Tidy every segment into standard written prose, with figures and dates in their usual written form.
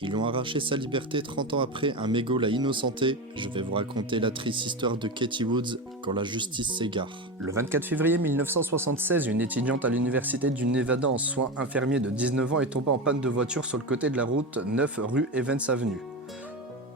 Ils lui ont arraché sa liberté 30 ans après, un mégot l'a innocenté. Je vais vous raconter la triste histoire de Katie Woods quand la justice s'égare. Le 24 février 1976, une étudiante à l'université du Nevada en soins infirmiers de 19 ans est tombée en panne de voiture sur le côté de la route 9 rue Evans Avenue.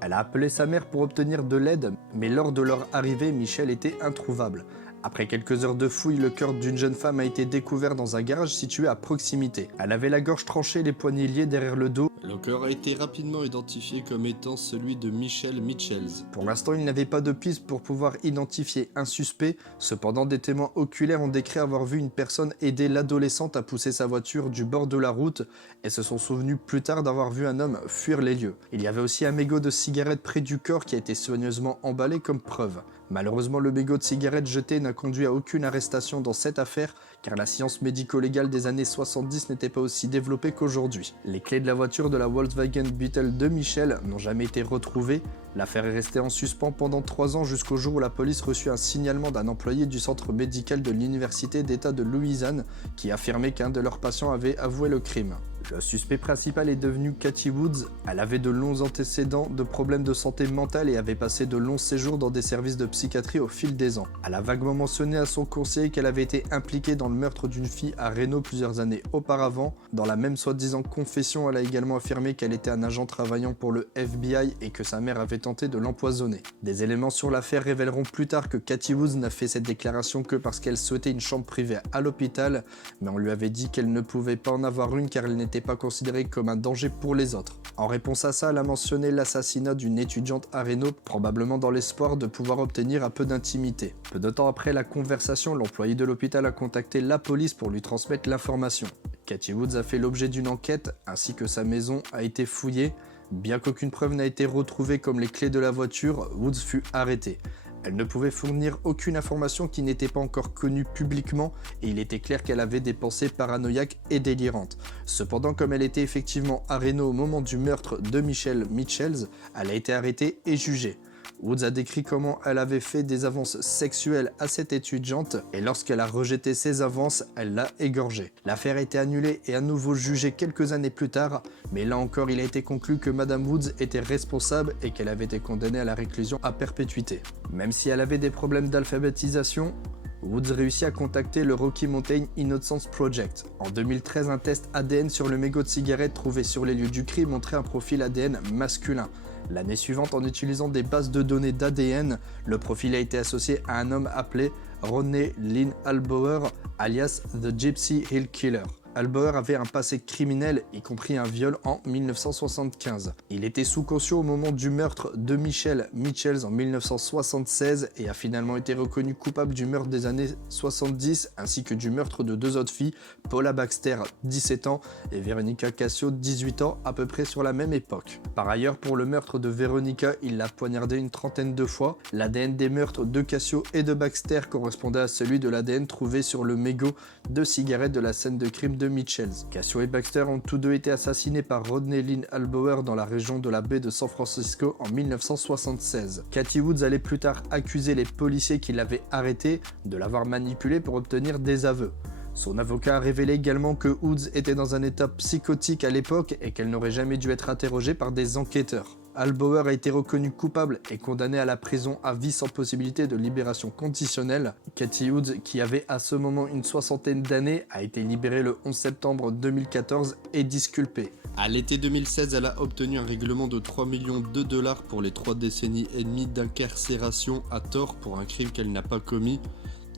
Elle a appelé sa mère pour obtenir de l'aide, mais lors de leur arrivée, Michelle était introuvable. Après quelques heures de fouilles, le corps d'une jeune femme a été découvert dans un garage situé à proximité. Elle avait la gorge tranchée et les poignets liés derrière le dos. Le corps a été rapidement identifié comme étant celui de Michelle Mitchells. Pour l'instant, il n'avait pas de piste pour pouvoir identifier un suspect. Cependant, des témoins oculaires ont décrit avoir vu une personne aider l'adolescente à pousser sa voiture du bord de la route et se sont souvenus plus tard d'avoir vu un homme fuir les lieux. Il y avait aussi un mégot de cigarette près du corps qui a été soigneusement emballé comme preuve. Malheureusement, le mégot de cigarette jeté n'a conduit à aucune arrestation dans cette affaire car la science médico-légale des années 70 n'était pas aussi développée qu'aujourd'hui. Les clés de la voiture de la Volkswagen Beetle de Michelle n'ont jamais été retrouvées. L'affaire est restée en suspens pendant 3 ans jusqu'au jour où la police reçut un signalement d'un employé du centre médical de l'université d'État de Louisiane qui affirmait qu'un de leurs patients avait avoué le crime. Le suspect principal est devenu Katie Woods. Elle avait de longs antécédents de problèmes de santé mentale et avait passé de longs séjours dans des services de psychiatrie au fil des ans. Elle a vaguement mentionné à son conseiller qu'elle avait été impliquée dans le meurtre d'une fille à Reno plusieurs années auparavant. Dans la même soi-disant confession, elle a également affirmé qu'elle était un agent travaillant pour le FBI et que sa mère avait tenté de l'empoisonner. Des éléments sur l'affaire révéleront plus tard que Katie Woods n'a fait cette déclaration que parce qu'elle souhaitait une chambre privée à l'hôpital, mais on lui avait dit qu'elle ne pouvait pas en avoir une car elle n'était pas considérée comme un danger pour les autres. En réponse à ça, elle a mentionné l'assassinat d'une étudiante à Reno, probablement dans l'espoir de pouvoir obtenir un peu d'intimité. Peu de temps après la conversation, l'employé de l'hôpital a contacté la police pour lui transmettre l'information. Katie Woods a fait l'objet d'une enquête, ainsi que sa maison a été fouillée. Bien qu'aucune preuve n'a été retrouvée comme les clés de la voiture, Woods fut arrêtée. Elle ne pouvait fournir aucune information qui n'était pas encore connue publiquement et il était clair qu'elle avait des pensées paranoïaques et délirantes. Cependant, comme elle était effectivement à Reno au moment du meurtre de Michelle Mitchells, elle a été arrêtée et jugée. Woods a décrit comment elle avait fait des avances sexuelles à cette étudiante et lorsqu'elle a rejeté ses avances, elle l'a égorgée. L'affaire a été annulée et à nouveau jugée quelques années plus tard, mais là encore il a été conclu que Madame Woods était responsable et qu'elle avait été condamnée à la réclusion à perpétuité. Même si elle avait des problèmes d'alphabétisation, Woods réussit à contacter le Rocky Mountain Innocence Project. En 2013, un test ADN sur le mégot de cigarette trouvé sur les lieux du crime montrait un profil ADN masculin. L'année suivante, en utilisant des bases de données d'ADN, le profil a été associé à un homme appelé Rodney Lynn Albauer, alias The Gypsy Hill Killer. Albauer avait un passé criminel, y compris un viol en 1975. Il était sous caution au moment du meurtre de Michelle Mitchells en 1976 et a finalement été reconnu coupable du meurtre des années 70 ainsi que du meurtre de 2 autres filles, Paula Baxter, 17 ans, et Veronica Cassio, 18 ans, à peu près sur la même époque. Par ailleurs, pour le meurtre de Veronica, il l'a poignardée une trentaine de fois. L'ADN des meurtres de Cassio et de Baxter correspondait à celui de l'ADN trouvé sur le mégot de cigarette de la scène de crime de Mitchells. Cassio et Baxter ont tous deux été assassinés par Rodney Lynn Albauer dans la région de la baie de San Francisco en 1976. Katie Woods allait plus tard accuser les policiers qui l'avaient arrêté de l'avoir manipulé pour obtenir des aveux. Son avocat a révélé également que Woods était dans un état psychotique à l'époque et qu'elle n'aurait jamais dû être interrogée par des enquêteurs. Albauer a été reconnu coupable et condamné à la prison à vie sans possibilité de libération conditionnelle. Katie Woods, qui avait à ce moment une soixantaine d'années, a été libérée le 11 septembre 2014 et disculpée. À l'été 2016, elle a obtenu un règlement de 3 millions de dollars pour les 3 décennies et demie d'incarcération à tort pour un crime qu'elle n'a pas commis.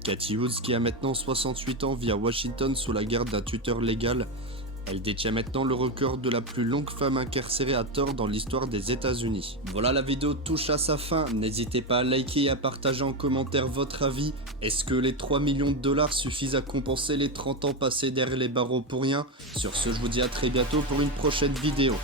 Katie Woods, qui a maintenant 68 ans, vit à Washington sous la garde d'un tuteur légal. Elle détient maintenant le record de la plus longue femme incarcérée à tort dans l'histoire des États-Unis. Voilà, la vidéo touche à sa fin. N'hésitez pas à liker et à partager en commentaire votre avis. Est-ce que les 3 millions de dollars suffisent à compenser les 30 ans passés derrière les barreaux pour rien? Sur ce, je vous dis à très bientôt pour une prochaine vidéo.